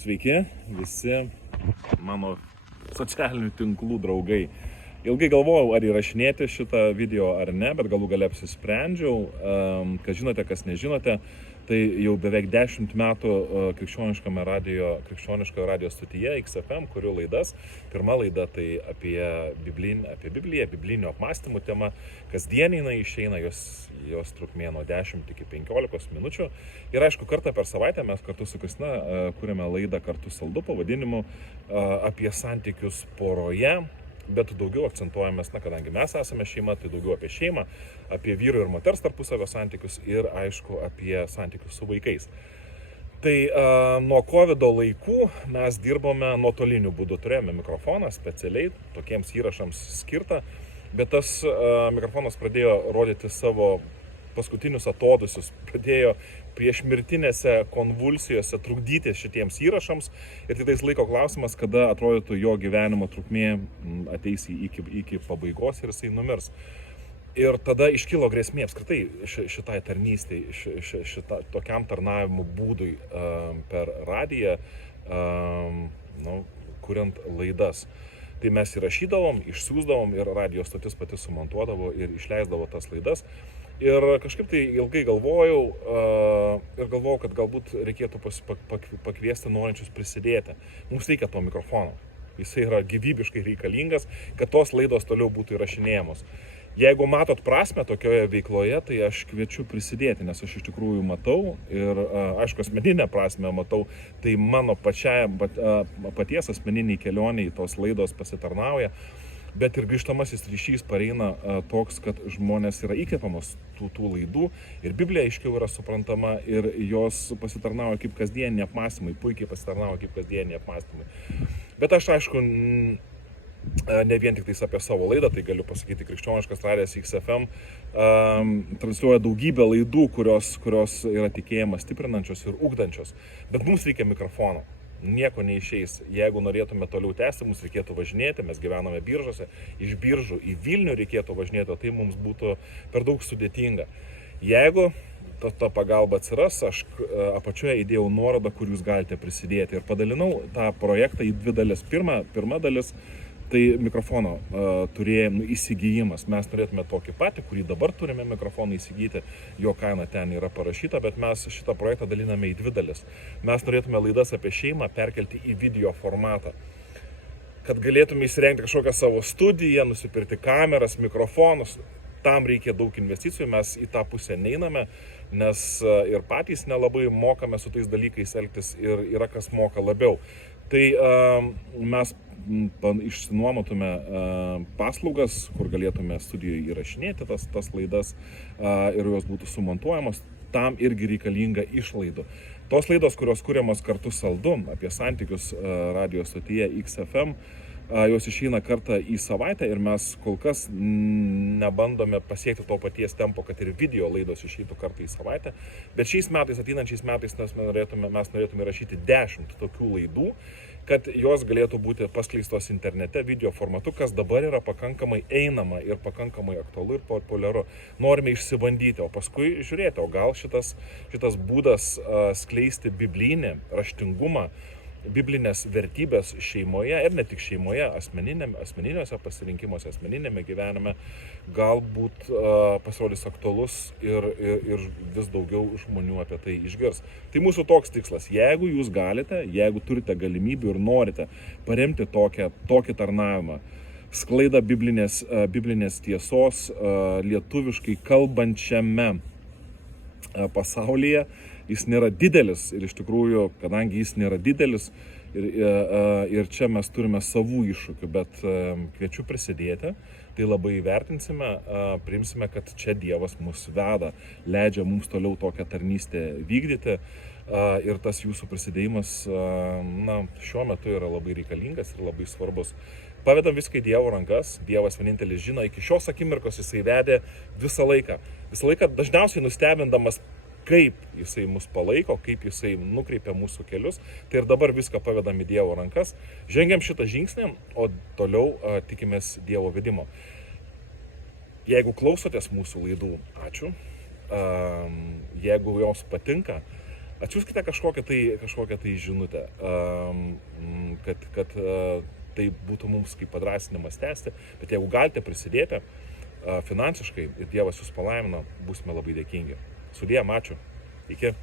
Sveiki visi mano socialinių tinklų draugai. Ilgai galvojau, ar įrašinėti šitą video ar ne, bet galų gale apsisprendžiau. Kas žinote, kas nežinote, tai jau beveik 10 metų krikščioniškoje radio stotyje XFM kuriu laidas. Pirma laida tai apie Bibliją, biblinių apmąstymų tema. Kasdieniai išeina, jos trukmė nuo 10 iki 15 minučių. Ir aišku, kartą per savaitę mes kartu su Kristina kuriame laidą Kartu saldu pavadinimu apie santykius poroje. Bet daugiau akcentuojamės, kadangi mes esame šeima, tai daugiau apie šeimą, apie vyro ir moters tarpusavio santykius ir, aišku, apie santykius su vaikais. Tai nuo COVID laikų mes dirbome nuotoliniu būdu, turėjome mikrofoną specialiai tokiems įrašams skirtą, bet tas mikrofonas pradėjo rodyti savo paskutinius atodusius, pradėjo priešmirtinėse konvulsijose trukdyti šitiems įrašams ir tik tais laiko klausimas, kada atrodytų jo gyvenimo trukmė ateis iki pabaigos ir jisai numirs. Ir tada iškilo grėsmė apskritai šitai tarnystei, tokiam tarnavimo būdui per radiją, kuriant laidas. Tai mes įrašydavom, išsiųsdavom ir radio stotis pati sumontuodavo ir išleisdavo tas laidas. Ir kažkaip tai ilgai galvojau kad galbūt reikėtų pakviesti norinčius prisidėti. Mums reikia to mikrofono. Jisai yra gyvybiškai reikalingas, kad tos laidos toliau būtų įrašinėjamos. Jeigu matot prasmę tokioje veikloje, tai aš kviečiu prisidėti, nes aš iš tikrųjų matau ir, aišku, asmeninę prasmę matau, tai mano paties asmeniniai kelioniai tos laidos pasitarnauja. Bet ir grįžtamasis ryšys pareina toks, kad žmonės yra įkvepiamos tų laidų ir Biblija aiškiau yra suprantama ir jos pasitarnauja kaip kasdieniniai apmąstymai, puikiai pasitarnauja kaip kasdieniniai apmąstymai. Bet aš, aišku, ne vien tik tais apie savo laidą, tai galiu pasakyti, krikščioniškas radijas XFM transliuoja daugybę laidų, kurios yra tikėjimas stiprinančios ir ugdančios. Bet mums reikia mikrofono. Nieko neišeis. Jeigu norėtume toliau tęsti, mums reikėtų važinėti, mes gyvename Biržuose, iš Biržų į Vilnių reikėtų važinėti, o tai mums būtų per daug sudėtinga. Jeigu ta pagalba atsiras, aš apačioje įdėjau nuorodą, kur jūs galite prisidėti ir padalinau tą projektą į dvi dalis. Pirma dalis tai mikrofono įsigijimas. Mes norėtume tokį patį, kurį dabar turime mikrofoną įsigyti, jo kaina ten yra parašyta, bet mes šitą projektą daliname į dvi dalis. Mes norėtume laidas apie šeimą perkelti į video formatą, kad galėtume įsirengti kažkokią savo studiją, nusipirkti kameras, mikrofonus. Tam reikia daug investicijų, mes į tą pusę neiname, nes ir patys nelabai mokame su tais dalykais elgtis ir yra kas moka labiau. Tai mes išsinuomotume paslaugas, kur galėtume studijoje įrašinėti tas laidas ir jos būtų sumontuojamos. Tam irgi reikalinga išlaidų. Tos laidos, kurios kuriamos Kartu saldu apie santykius radio stotyje XFM, jos išeina kartą į savaitę ir mes kol kas nebandome pasiekti to paties tempo, kad ir video laidos išeitų kartą į savaitę. Bet ateinančiais metais mes norėtume rašyti 10 tokių laidų, kad jos galėtų būti paskleistos internete video formatu, kas dabar yra pakankamai einama ir pakankamai aktualu ir populiaru. Norime išsibandyti, o paskui žiūrėti, o gal šitas būdas skleisti biblinį raštingumą, biblinės vertybės šeimoje ir ne tik šeimoje, asmeniniuose pasirinkimuose, asmeninėme gyvenime galbūt pasirodys aktualus ir vis daugiau žmonių apie tai išgirs. Tai mūsų toks tikslas. Jeigu jūs galite, jeigu turite galimybių ir norite paremti tokį tarnavimą, sklaidą biblinės tiesos lietuviškai kalbančiame pasaulyje, jis nėra didelis ir iš tikrųjų, kadangi jis nėra didelis ir čia mes turime savų iššūkių, bet kviečiu prisidėti, tai labai įvertinsime, priimsime, kad čia Dievas mus veda, leidžia mums toliau tokią tarnystę vykdyti ir tas jūsų prisidėjimas šiuo metu yra labai reikalingas ir labai svarbus. Pavedam viską į Dievo rankas, Dievas vienintelis žino, iki šios akimirkos jisai vedė visą laiką, dažniausiai nustebindamas, kaip jisai mus palaiko, kaip jisai nukreipia mūsų kelius. Tai ir dabar viską pavedam į Dievo rankas, žengiam šitą žingsnį, o toliau tikimės Dievo vedimo. Jeigu klausotės mūsų laidų, ačiū. Jeigu joms patinka, atsiųskite kažkokią tai žinutę, kad tai būtų mums kaip padrasinimas tęsti, bet jeigu galite prisidėti finansiškai ir Dievas jūs palaimina, būsime labai dėkingi. Sudie, ačiū. Iki.